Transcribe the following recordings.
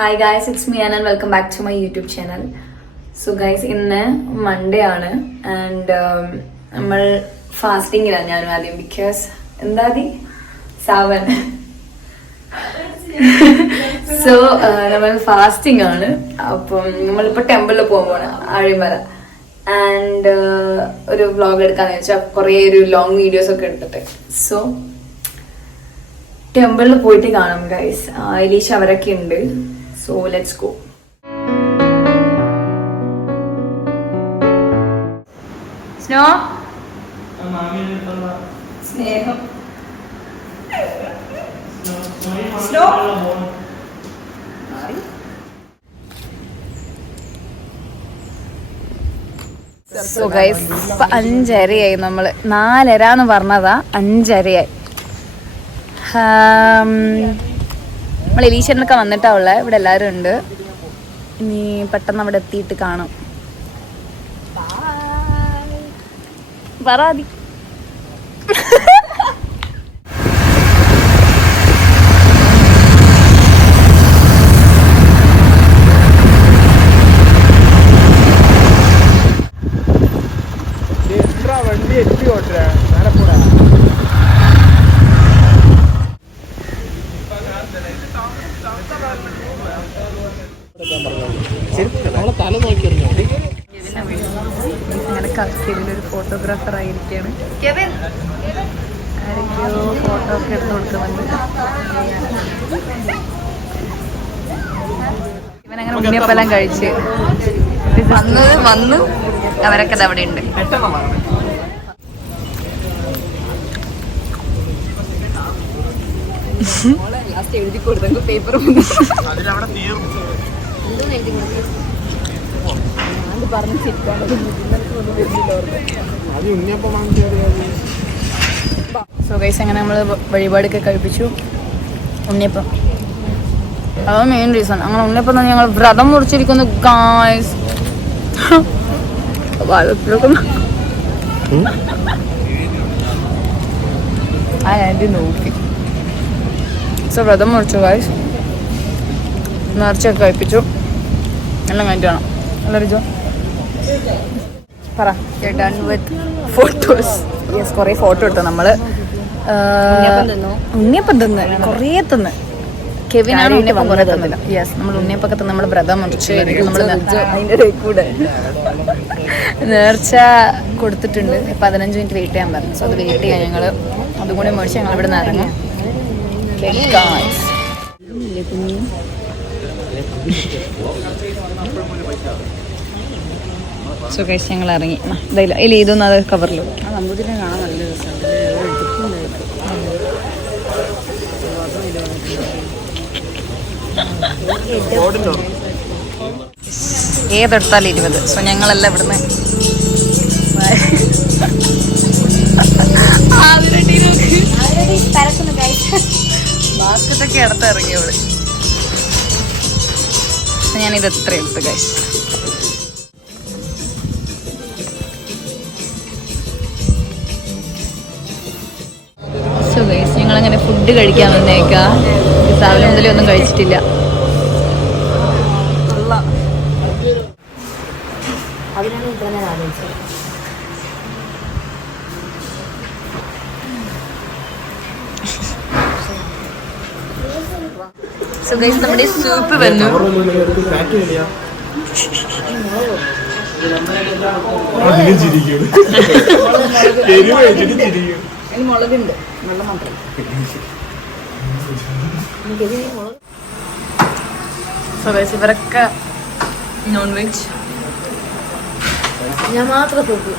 Hi guys, it's me and welcome back to my YouTube channel. So guys, ഇന്ന് Monday ആണ് and നമ്മൾ ഫാസ്റ്റിംഗിലാണ് ഞാനും ആദ്യം because എന്താതി സാവൻ സോ നമ്മൾ ഫാസ്റ്റിംഗ് ആണ്. അപ്പം നമ്മളിപ്പോൾ ടെമ്പിളിൽ പോകുമ്പോൾ ആഴിമല ആൻഡ് ഒരു വ്ളോഗ് എടുക്കാന്ന് വെച്ചാൽ കുറേ ഒരു ലോങ് വീഡിയോസ് ഒക്കെ എടുത്തിട്ട് സോ ടെമ്പിളിൽ പോയിട്ട് കാണാം ഗൈസ്. എലീഷ അവരൊക്കെ ഉണ്ട്. So let's go. സ്നോ സ്നേഹം സ്നോ സോ ഗൈസ് ഇപ്പൊ 5:30 നമ്മള് 4:30 പറഞ്ഞതാ 5:30. നമ്മൾ എലീശ്വരനൊക്കെ വന്നിട്ടാ ഉള്ളത്. ഇവിടെ എല്ലാവരും ഉണ്ട്. ഇനി പെട്ടെന്ന് അവിടെ എത്തിയിട്ട് കാണാം. പറാതി വണ്ടി എത്തി കൊണ്ടുവരാ ഒരു ഫോട്ടോഗ്രാഫർ ആയിരിക്കാണ്. ആരൊക്കെയോ ഫോട്ടോ ഒക്കെ എടുത്ത് കൊടുക്കുന്നുണ്ട്. ഇവനങ്ങനെ ഉണ്ണിയപ്പെല്ലാം കഴിച്ച് വന്നു അവരൊക്കെ അവിടെ ഉണ്ട്. ലാസ്റ്റ് എഴുതി കൊടുത്തു പേപ്പർ സോ ഗൈസ് അങ്ങനെ നമ്മൾ വഴിപാടൊക്കെ കഴിപ്പിച്ചു. ഉണ്ണിയപ്പം അതാണ് മെയിൻ റീസൺ. അങ്ങനെ ഉണ്ണിയപ്പം തന്നെ ഞങ്ങൾ വ്രതം മുറിച്ചിരിക്കുന്നു ഗൈസ്. ആ ആൻറ്റി നോക്കി. സോ വ്രതം മുറിച്ചു ഗൈസ്. നേർച്ചയൊക്കെ കഴിപ്പിച്ചു. എല്ലാം കഴിഞ്ഞിട്ടാണ് എല്ലാവരും പറ ഡൺ വിത്ത് ഫോട്ടോസ്. യെസ് കുറേ ഫോട്ടോ എടുത്തു നമ്മള്. ഉണ്ണിയപ്പം തിന്ന് കുറേ തിന്ന്. കെവിനാണ് ഉണ്ണിയപ്പം കുറേ തന്നില്ല. യെസ് നമ്മൾ ഉണ്ണിയപ്പൊക്കെ തിന്ന് നമ്മൾ വ്രതം മുറിച്ച് നമ്മൾ നേർച്ച കൊടുത്തിട്ടുണ്ട്. 15 മിനിറ്റ് വെയിറ്റ് ചെയ്യാൻ പറഞ്ഞു. സോ അത് വെയിറ്റ് ചെയ്യാൻ ഞങ്ങൾ അതും കൂടി മേടിച്ച് ഞങ്ങൾ ഇവിടെ നിന്ന് ഇറങ്ങും. സോ ഗൈസ് ഞങ്ങൾ ഇറങ്ങി. ഇല്ല ഇതൊന്നും അത് കവറിൽ നമ്പൂതിരിനെ കാണാൻ നല്ല രസമുണ്ട്. ഏതെടുത്താലും 20. സോ ഞങ്ങളെല്ലാം ഇവിടുന്ന് ബാസ്കറ്റൊക്കെ അടുത്ത് ഇറങ്ങിയോള്. ഞാനിത് എത്ര എടുത്ത് ഗൈസ്. സോ ഗൈസ് ഞങ്ങളങ്ങനെ ഫുഡ് കഴിക്കാൻ വന്നേക്കാ. രാവിലെ മുതലേ ഒന്നും കഴിച്ചിട്ടില്ല. സോ ഗൈസ് നമ്മുടെ സൂപ്പ് വന്നു. മുളകുണ്ട്, വെള്ളം മാത്രം. സോ ഗൈസ് ഇവരൊക്കെ നോൺ വെജ്. ഞാൻ മാത്രം സൂപ്പ്.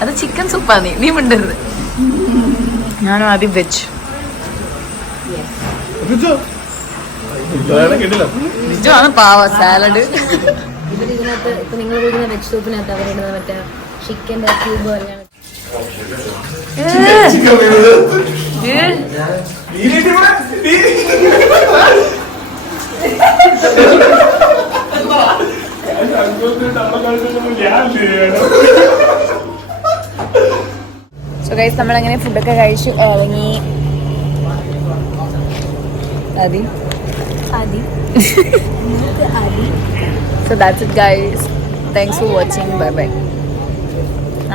അത് ചിക്കൻ സൂപ്പാ. നീ മിണ്ടരുത്. ഞാനും ആദ്യം വെജ്. ബിജു ആണ് പാവ. സാലഡ് ഇതിനകത്ത് ഇപ്പൊ നിങ്ങൾ കൊടുക്കുന്ന വെജ് സൂപ്പിനകത്ത് അവരിടുന്നത് മറ്റേ ചിക്കൻ്റെ ക്യൂബ് പറഞ്ഞാൽ സോ ഗൈസ് നമ്മളങ്ങനെ ഫുഡൊക്കെ കഴിച്ചു ഇറങ്ങി. ആദി So that's it guys. Thanks for watching. Bye bye.